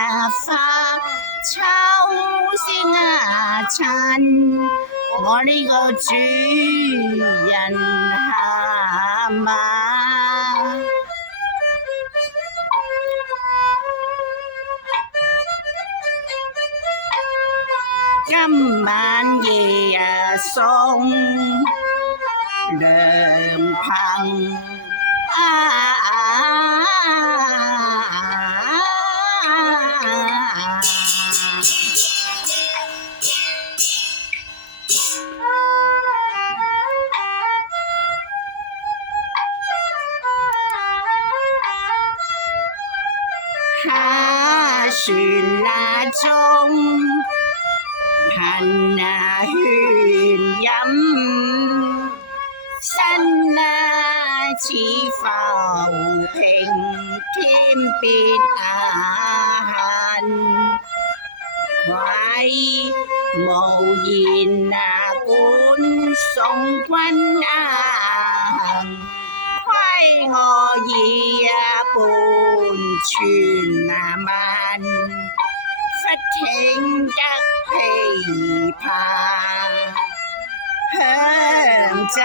花秋聲襯，我呢個主人下馬。今晚夜送涼棚下船中噴勸飲，身似浮萍天邊痕，愧無言管送君虧我已半傳聞，忽聽得琵琶響震。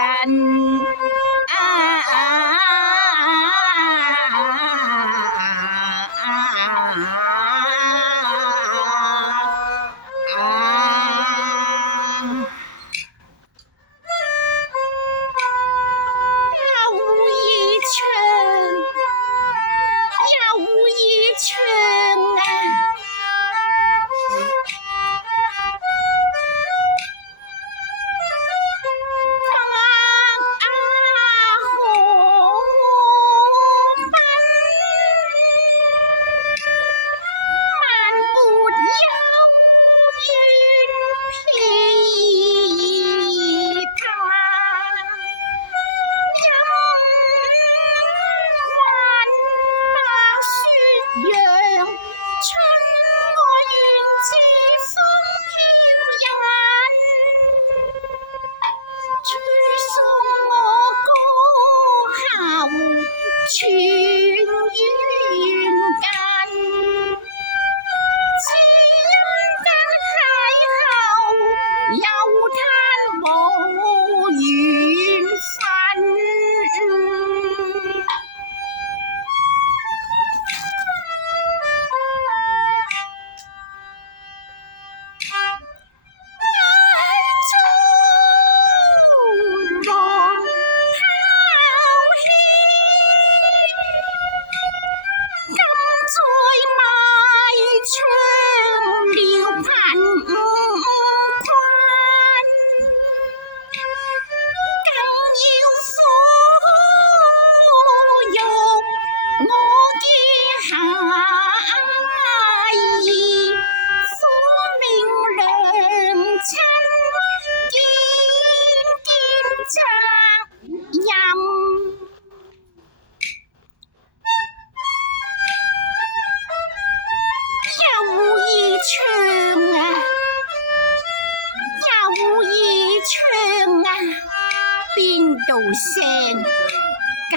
邊度聲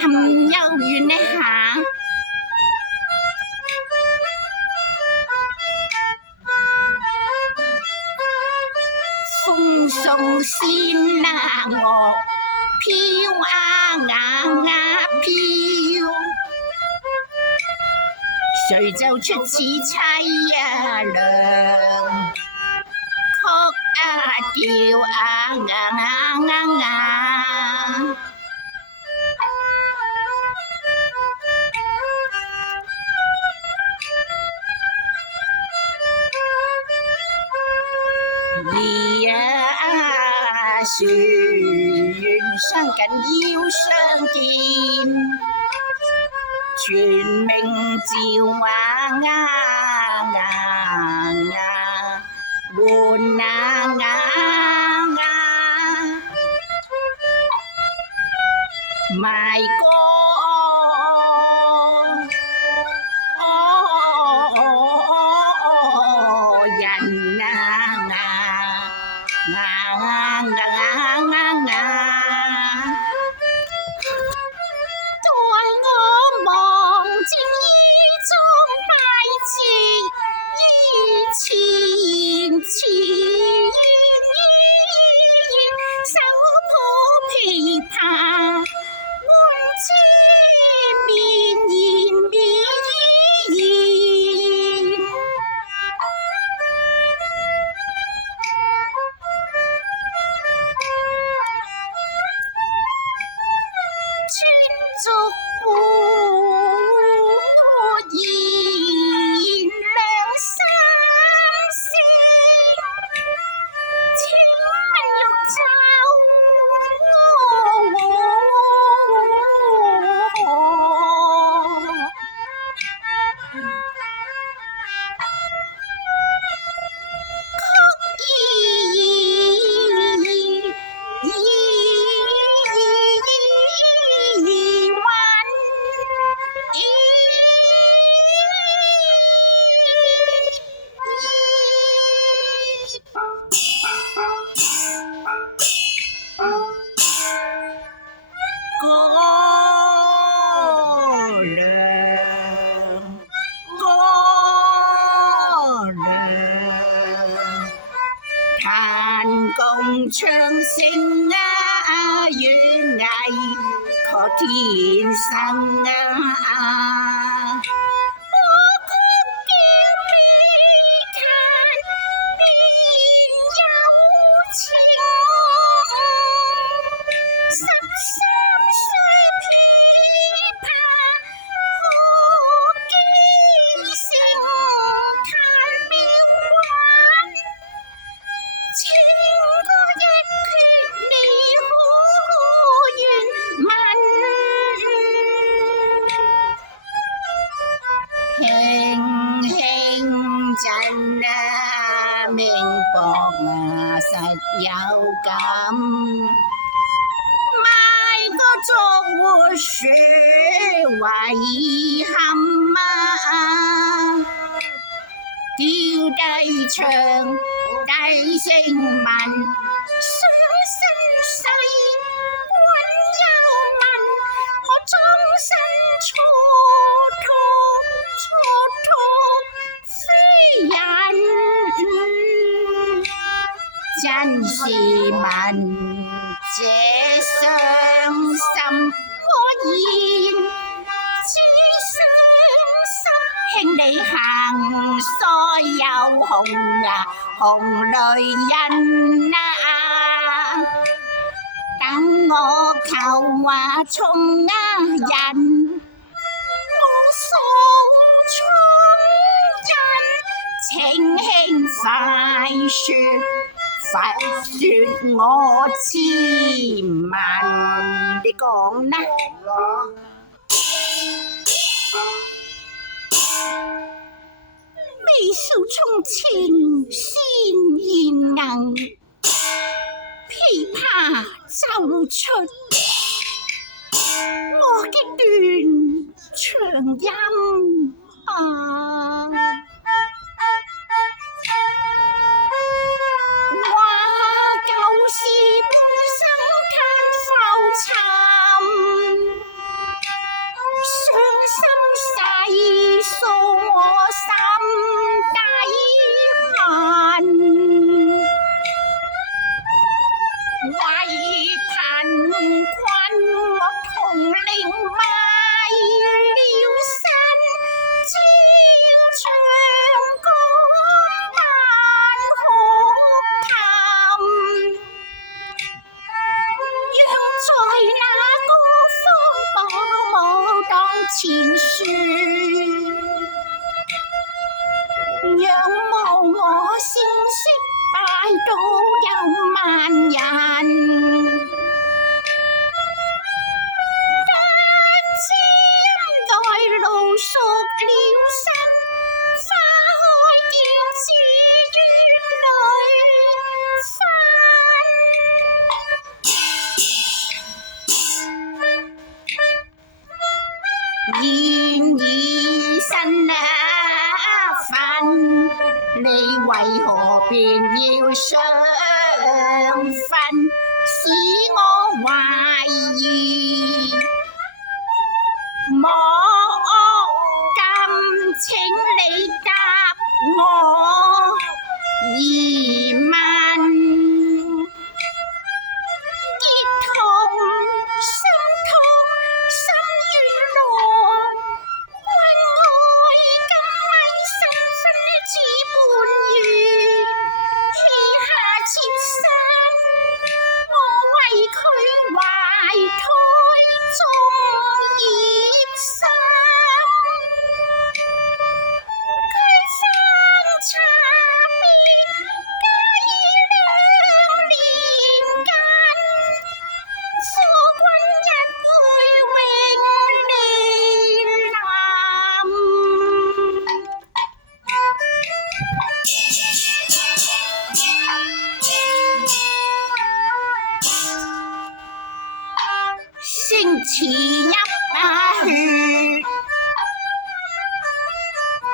咁幽怨呢下？風送仙樂飄飄，誰奏出此凄涼曲調船相近要相見，全名照換賣歌人待我望見衣裝拜節。前前手抱琵琶，滿枝綿延綿延。穿竹戶言兩三聲，請問玉共唱聲啊，願藝確天生啊！我曲叫你彈便有情，13歲琵琶何記性，彈妙韻。情歌一闕你可願聞？輕輕震啊，明薄啊，實有感。賣個作活說遺憾啊！調低唱，低聲問，想身世，溫柔問，我終身蹉跎非人，真是問這傷心，我言只傷心，兄你行所有紅啊紅淚印啊，等我求話從人，我訴從人，請兄快說我知問，你講啦。微笑從前先言能，琵琶奏出我嘅斷腸音啊！話舊事半生嘆浮沉，傷心世訴我心底恨，為貧困我同齡賣了身，千唱歌萬哭談，讓在那個風暴舞當前說，仰慕我聲色敗到有萬人，不知音待露熟了身，花開見字怨淚分，現已身份，你為何便要雙分，使我懷疑？莫咁請你答我。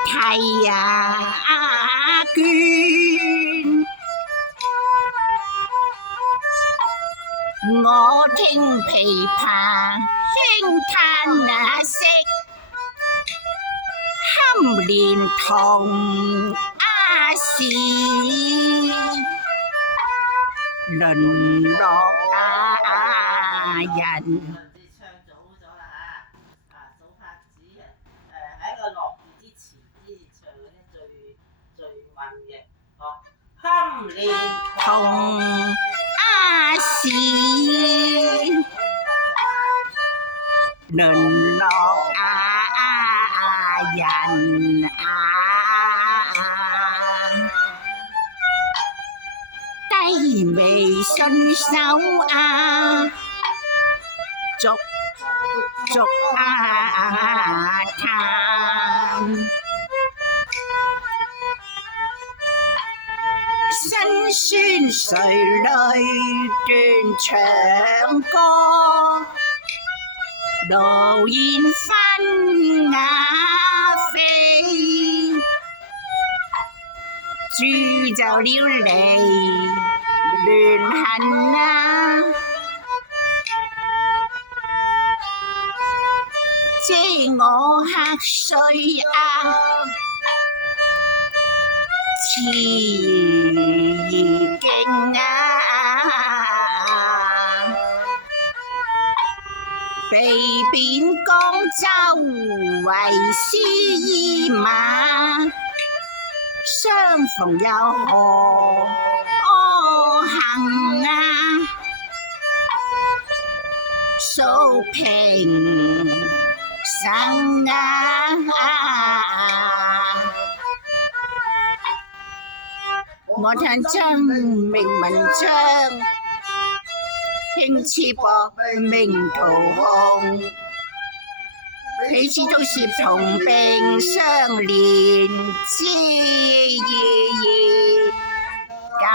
替啊捐。我聽琵琶輕嘆啊息，堪連同啊時，淪落啊人。喺個落雨之前唱嗰啲最問嘅，堪連同啊時，淪落人低眉順手逐嘆，辛酸垂淚斷腸歌，勞燕分飛，煮就了離亂恨借我客睡詞意境被貶江州為司衣馬，相逢又何幸掃平生我聽真名文章，輕似薄命途紅，彼此都是同病相憐之感。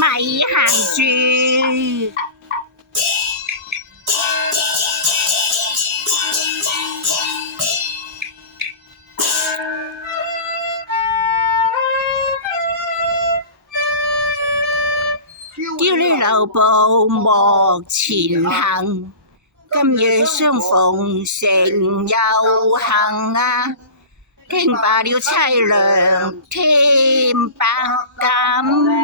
咪行住。叫你留步莫前行，今夜相逢成有幸啊！聽罷了凄涼添百感。個了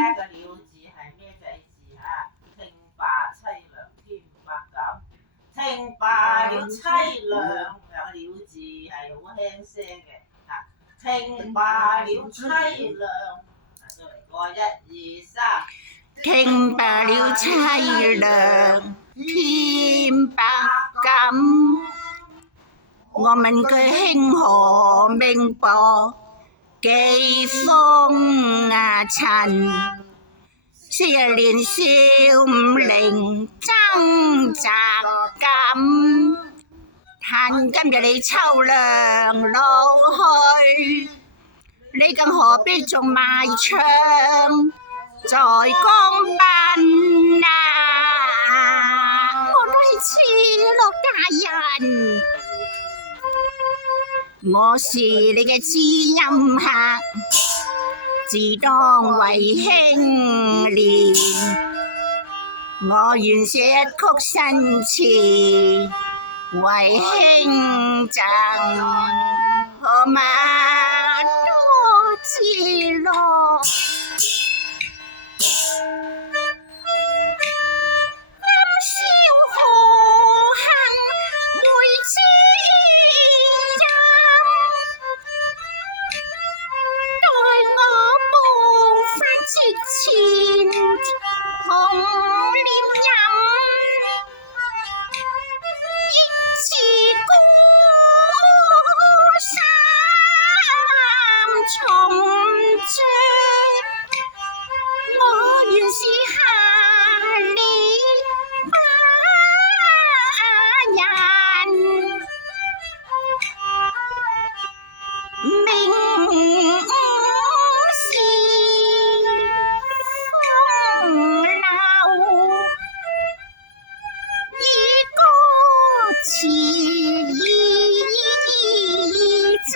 字係咩仔字啊？聽罷凄涼添百感。聽罷了凄涼，個了字係好輕聲嘅嚇。聽罷了凄涼，再嚟過1、2、3。聽罷了凄涼添百感。我問句興何命薄幾風塵，昔日年少五陵爭雜感，嘆今日你秋涼老去，你更何必仲賣唱在江濱啊！我都係次樂大人，我是你嘅知音客，自當為卿憐，我願寫一曲新詞為兄贈，可嗎多知樂？今宵何幸會知音？待我步返節前，紅臉飲，應自古三重醉。我原是下里巴人，名是風流，以歌詞贈。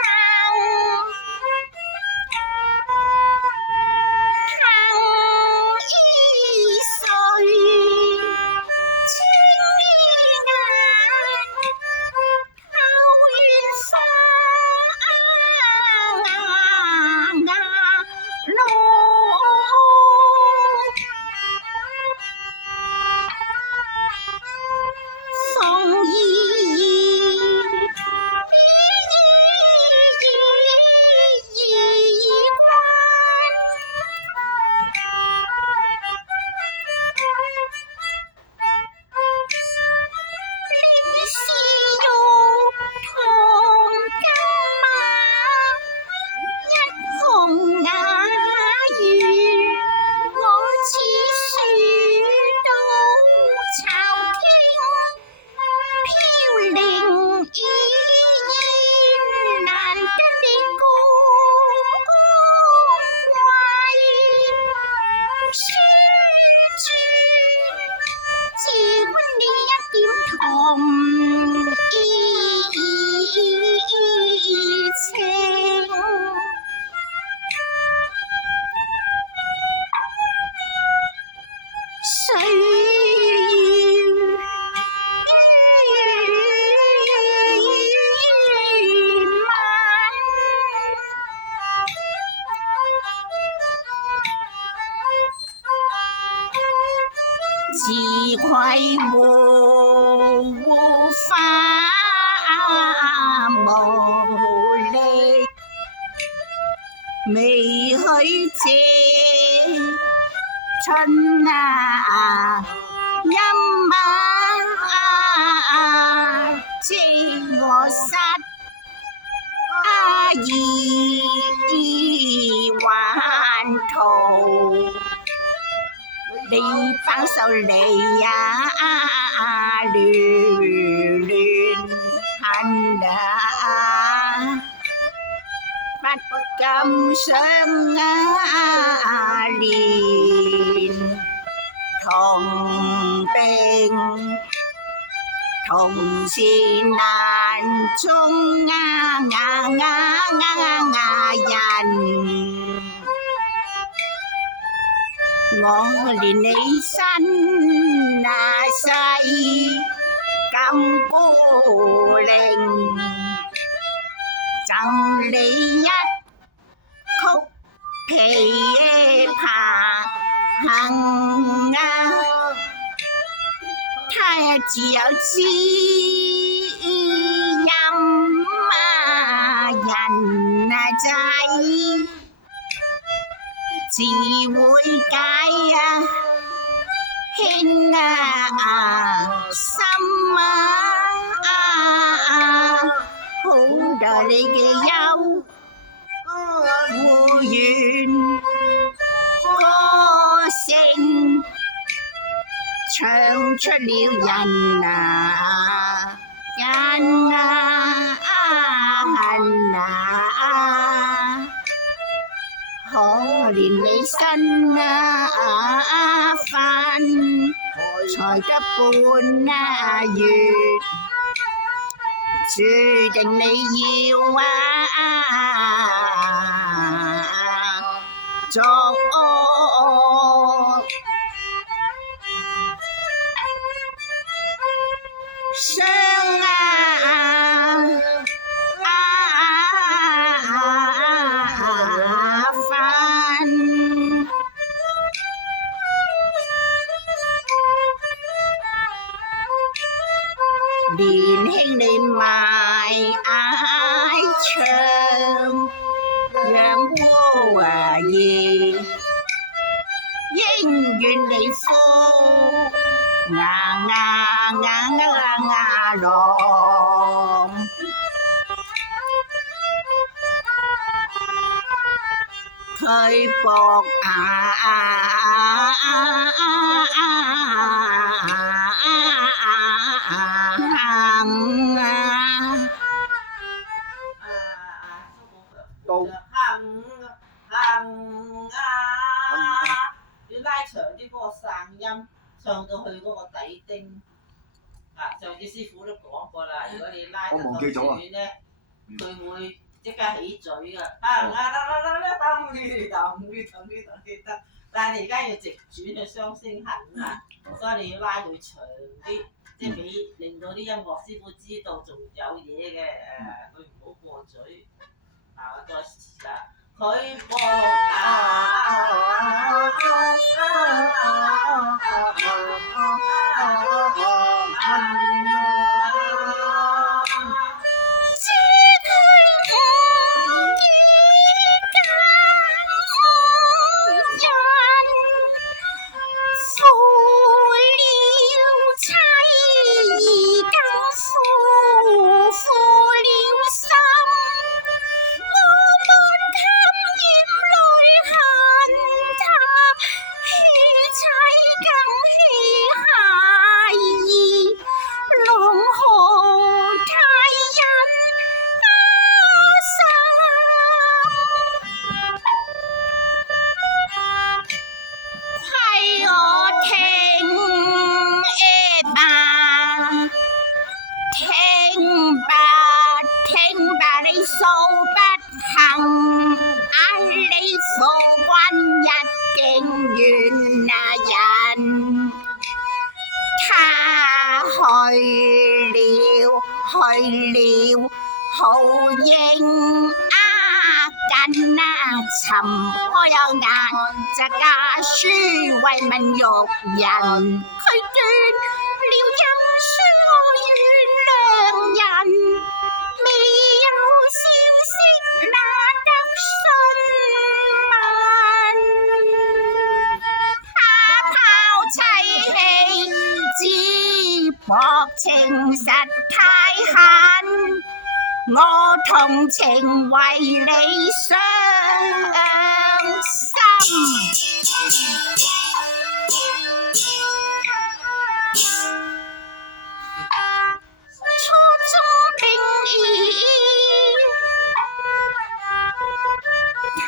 自愧無法無力，未許這春陰知我失意還徒。你把手嚟呀，亂恨啊！不敢相連同病，同是難中人。我連你身世咁孤零，贈你一曲琵琶行他自有知音人仔。自會解兄心好待你嘅憂護遠歌聲，唱出了人恨可憐你身份才得半月，注定你要作相反。年輕你賣愛唱，讓烏兒應願你呼郎。佢搏要拉長啲嗰個散音，唱到去嗰個底丁。上次師傅都講過啦，如果你拉得咁短咧，佢會即刻起嘴㗎。但係你而家要直轉嘅雙聲行啊，所以你要拉佢長啲，即係俾令到啲音樂師傅知道仲有嘢嘅，佢唔好過嘴。我再試啦，佢搏好應緊尋開有眼，這家書為民育人，佢斷了音書我願良人，未有消息哪得詢問？他拋妻只薄情實太狠。我同情為你傷心，初中兵役頭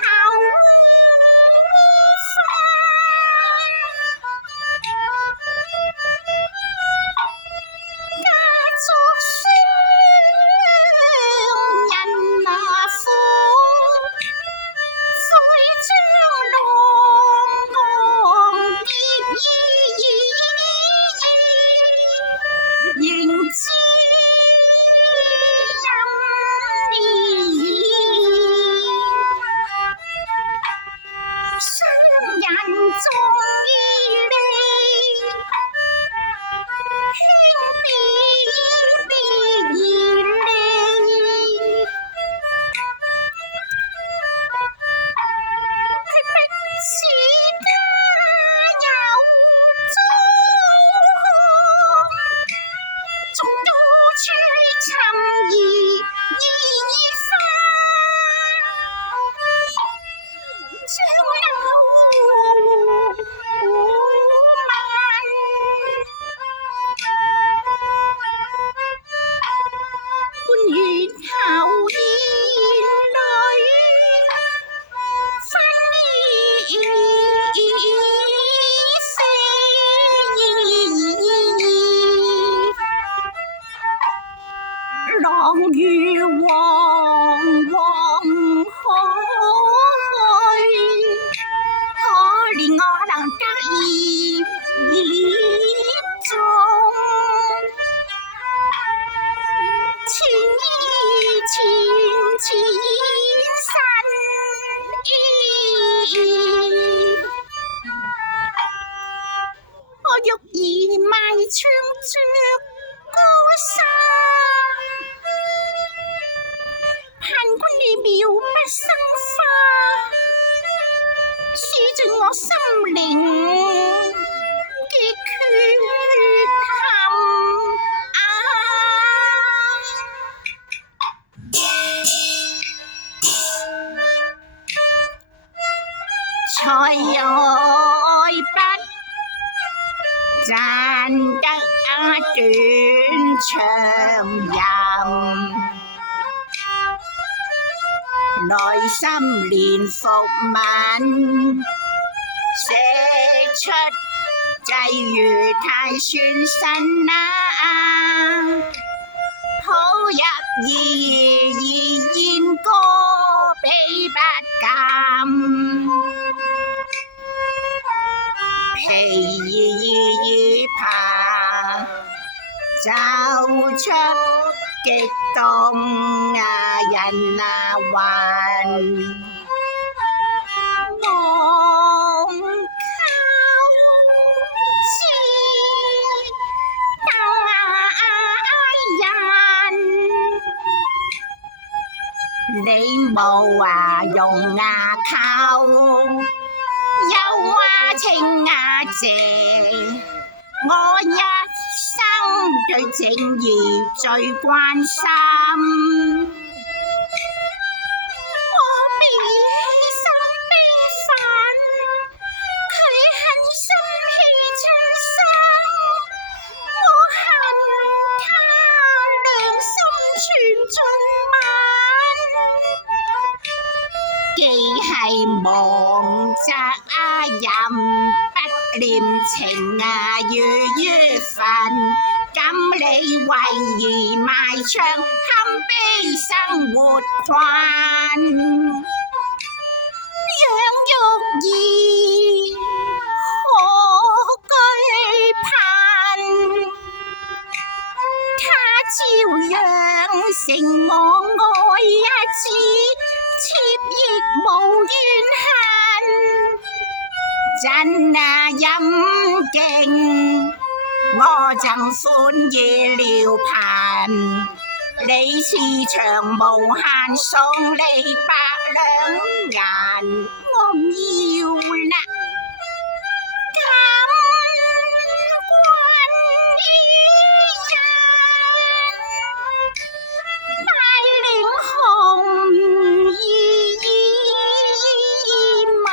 兒埋唱着歌聲，盼君你描不生花，撕進我心靈嘅缺陷才愛不賺得短長任，內心連伏文寫出際遇太算神啊，好入意燕歌比不敢。皮怕走出激動人魂，望靠似大人，你冇用靠。有情謝，我一生對正義最關心。我比起心悲憤，佢狠心欺親生。我恨他良心存盡晚，既係無責任不念情與緣分，咁你為義賣唱，堪悲生活困。養育兒可懼貧，他照樣成我愛一子，妾亦無怨恨。真陰莖，我贈歡意了貧，你慈祥無限，送你百兩銀，我唔要啦。感君一人，帶領紅衣萬。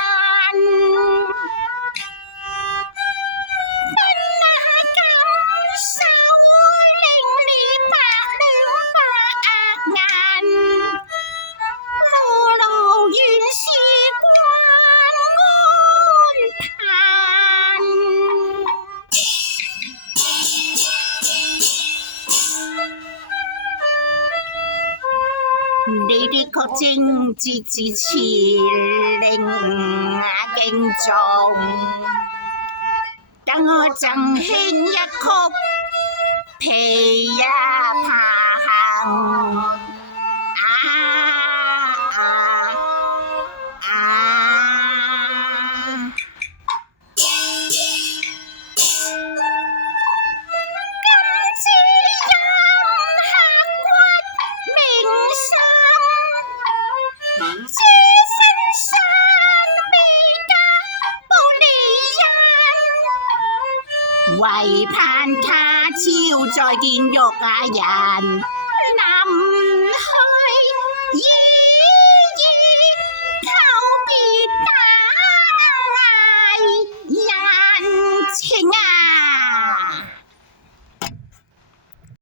你的曲精節字詞令敬重，等我贈獻一曲琵琶行。唯盼他朝再見玉人。